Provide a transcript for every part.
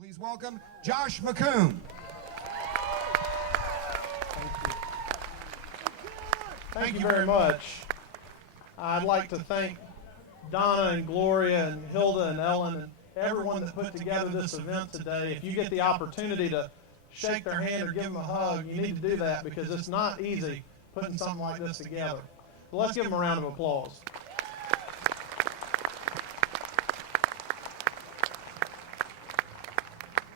Please welcome Josh McKoon. Thank you very much. I'd like to thank Donna and Gloria and Hilda and Ellen and everyone that put together this event today. If you get the opportunity to shake their hand or give them a hug, you need to do that because it's not easy putting something like this together. So let's give them a round of applause.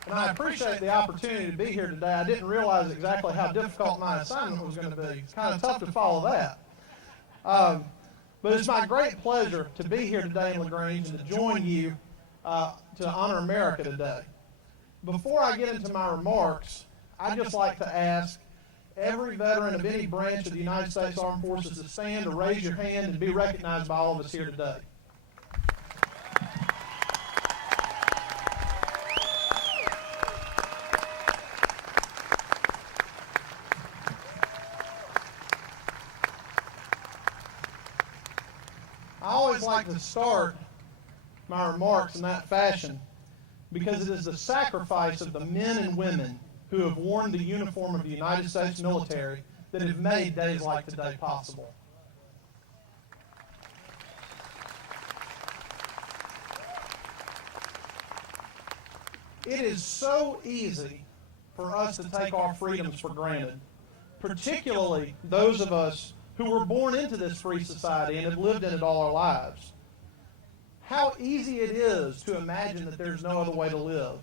And I appreciate the opportunity to be here today. I didn't realize exactly how difficult my assignment was going to be. It's kind of tough to follow that. But it's my great pleasure to be here today in LaGrange and to join you to honor America today. Before I get into my remarks, I'd just like to ask every veteran of any branch of the United States Armed Forces to stand or raise your hand and be recognized by all of us here today. I always like to start my remarks in that fashion because it is the sacrifice of the men and women who have worn the uniform of the United States military that have made days like today possible. It is so easy for us to take our freedoms for granted, particularly those of us who were born into this free society and have lived in it all our lives. How easy it is to imagine that there's no other way to live.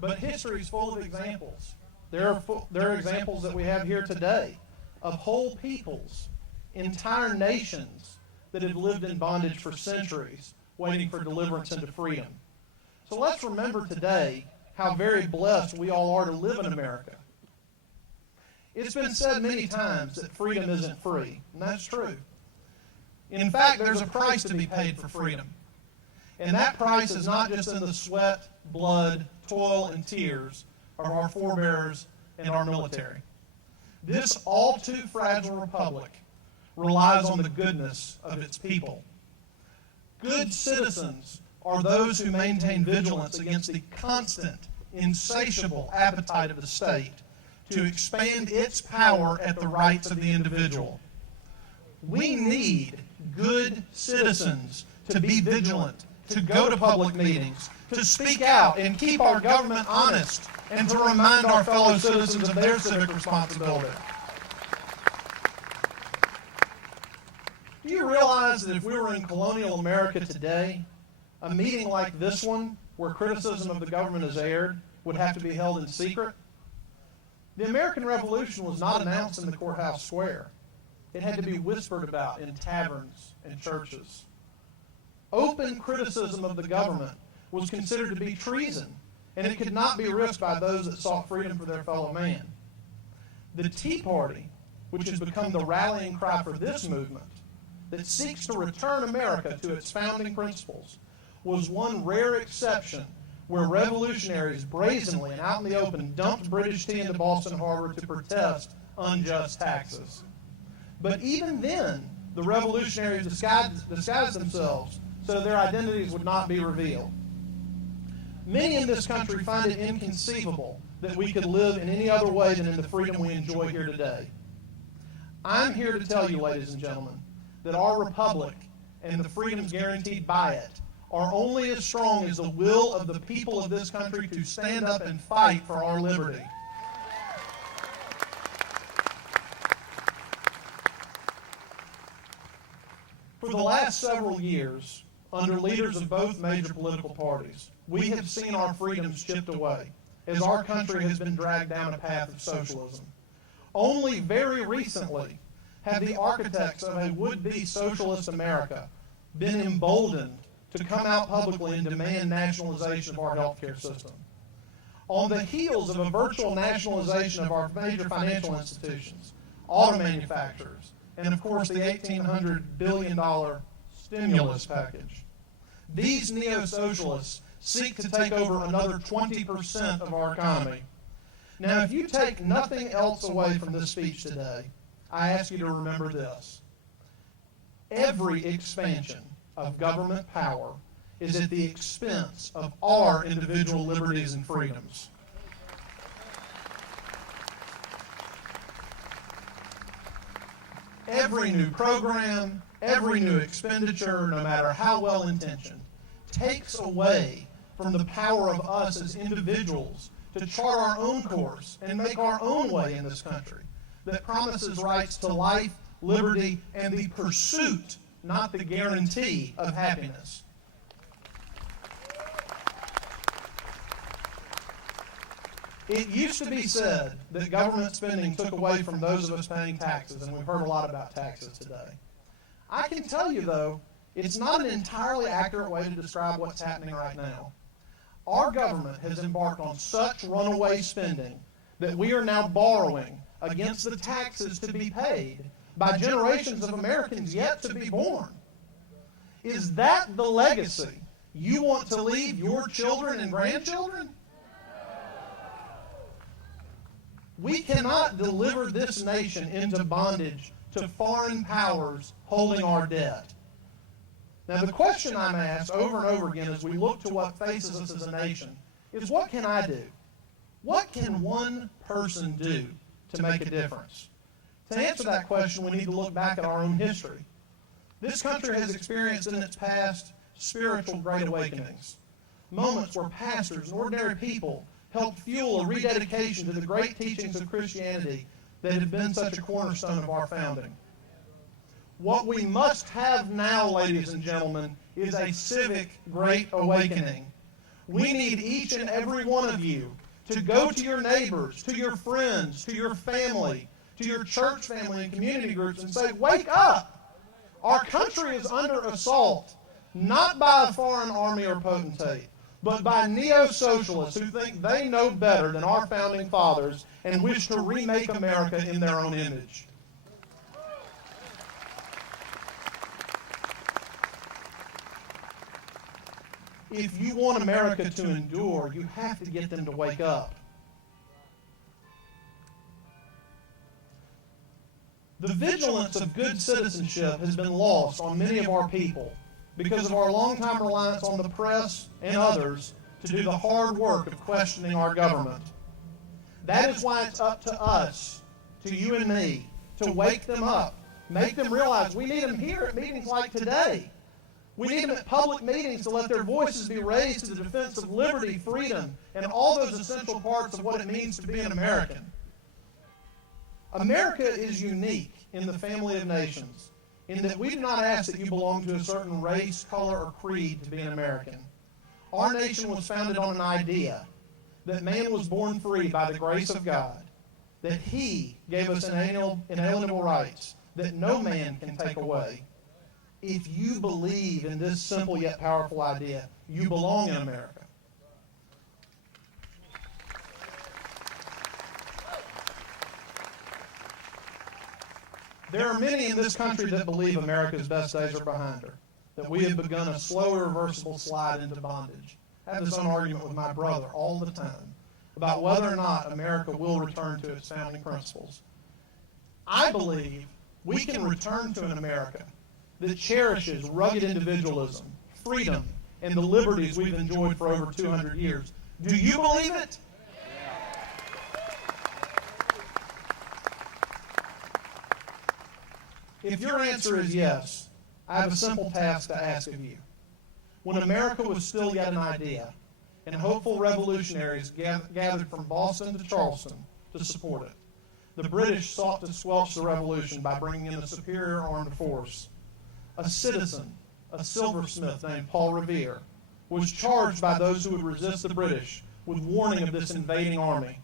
But history is full of examples. There are examples that we have here today of whole peoples, entire nations that have lived in bondage for centuries, waiting for deliverance into freedom. So let's remember today how very blessed we all are to live in America. It's been said many times that freedom isn't free, and that's true. In fact, there's a price to be paid for freedom. And that price is not just in the sweat, blood, toil, and tears of our forebears and our military. This all too fragile republic relies on the goodness of its people. Good citizens are those who maintain vigilance against the constant, insatiable appetite of the state to expand its power at the rights of the individual. We need good citizens to be vigilant, to go to public meetings, to speak out and keep our government honest, and to remind our fellow citizens of their civic responsibility. Do you realize that if we were in colonial America today, a meeting like this one, where criticism of the government is aired, would have to be held in secret? The American Revolution was not announced in the courthouse square. It had to be whispered about in taverns and churches. Open criticism of the government was considered to be treason, and it could not be risked by those that sought freedom for their fellow man. The Tea Party, which has become the rallying cry for this movement, that seeks to return America to its founding principles, was one rare exception where revolutionaries brazenly and out in the open dumped British tea into Boston Harbor to protest unjust taxes. But even then, the revolutionaries disguised themselves so their identities would not be revealed. Many in this country find it inconceivable that we could live in any other way than in the freedom we enjoy here today. I'm here to tell you, ladies and gentlemen, that our republic and the freedoms guaranteed by it are only as strong as the will of the people of this country to stand up and fight for our liberty. For the last several years, under leaders of both major political parties, we have seen our freedoms chipped away as our country has been dragged down a path of socialism. Only very recently have the architects of a would-be socialist America been emboldened to come out publicly and demand nationalization of our healthcare system. On the heels of a virtual nationalization of our major financial institutions, auto manufacturers, and of course the $1,800 billion stimulus package. These neo-socialists seek to take over another 20% of our economy. Now, if you take nothing else away from this speech today, I ask you to remember this. Every expansion of government power is at the expense of our individual liberties and freedoms. Every new program, every new expenditure, no matter how well intentioned, takes away from the power of us as individuals to chart our own course and make our own way in this country that promises rights to life, liberty, and the pursuit, not the guarantee, of happiness. It used to be said that government spending took away from those of us paying taxes, and we've heard a lot about taxes today. I can tell you, though, it's not an entirely accurate way to describe what's happening right now. Our government has embarked on such runaway spending that we are now borrowing against the taxes to be paid by generations of Americans yet to be born. Is that the legacy you want to leave your children and grandchildren? We cannot deliver this nation into bondage to foreign powers holding our debt. Now, the question I'm asked over and over again as we look to what faces us as a nation is, what can I do? What can one person do to make a difference? To answer that question, we need to look back at our own history. This country has experienced in its past spiritual great awakenings, moments where pastors and ordinary people helped fuel a rededication to the great teachings of Christianity that have been such a cornerstone of our founding. What we must have now, ladies and gentlemen, is a civic great awakening. We need each and every one of you to go to your neighbors, to your friends, to your family, to your church family and community groups and say, wake up! Our country is under assault, not by a foreign army or potentate, but by neo-socialists who think they know better than our founding fathers and wish to remake America in their own image. If you want America to endure, you have to get them to wake up. The vigilance of good citizenship has been lost on many of our people because of our longtime reliance on the press and others to do the hard work of questioning our government. That is why it's up to us, to you and me, to wake them up, make them realize we need them here at meetings like today. We need them at public meetings to let their voices be raised to the defense of liberty, freedom, and all those essential parts of what it means to be an American. America is unique in the family of nations in that we do not ask that you belong to a certain race, color, or creed to be an American. Our nation was founded on an idea that man was born free by the grace of God, that He gave us inalienable rights that no man can take away. If you believe in this simple yet powerful idea, you belong in America. There are many in this country that believe America's best days are behind her, that we have begun a slow, irreversible slide into bondage. I have this own argument with my brother all the time about whether or not America will return to its founding principles. I believe we can return to an America that cherishes rugged individualism, freedom, and the liberties we've enjoyed for over 200 years. Do you believe it? If your answer is yes, I have a simple task to ask of you. When America was still yet an idea, and hopeful revolutionaries gathered from Boston to Charleston to support it, the British sought to squelch the revolution by bringing in a superior armed force. A citizen, a silversmith named Paul Revere, was charged by those who would resist the British with warning of this invading army.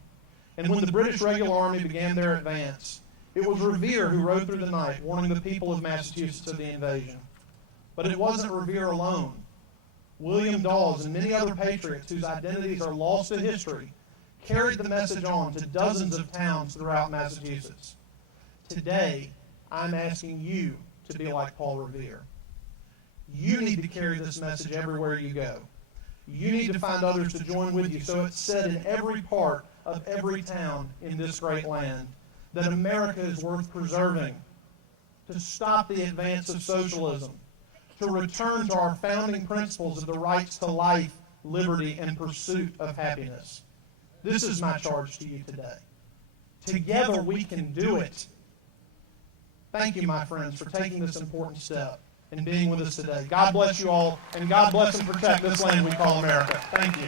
And when the British regular army began their advance, it was Revere who rode through the night, warning the people of Massachusetts of the invasion. But it wasn't Revere alone. William Dawes and many other patriots whose identities are lost to history carried the message on to dozens of towns throughout Massachusetts. Today, I'm asking you to be like Paul Revere. You need to carry this message everywhere you go. You need to find others to join with you so it's said in every part of every town in this great land that America is worth preserving, to stop the advance of socialism, to return to our founding principles of the rights to life, liberty, and pursuit of happiness. This is my charge to you today. Together we can do it. Thank you, my friends, for taking this important step and being with us today. God bless you all, and God bless and protect this land we call America. Thank you.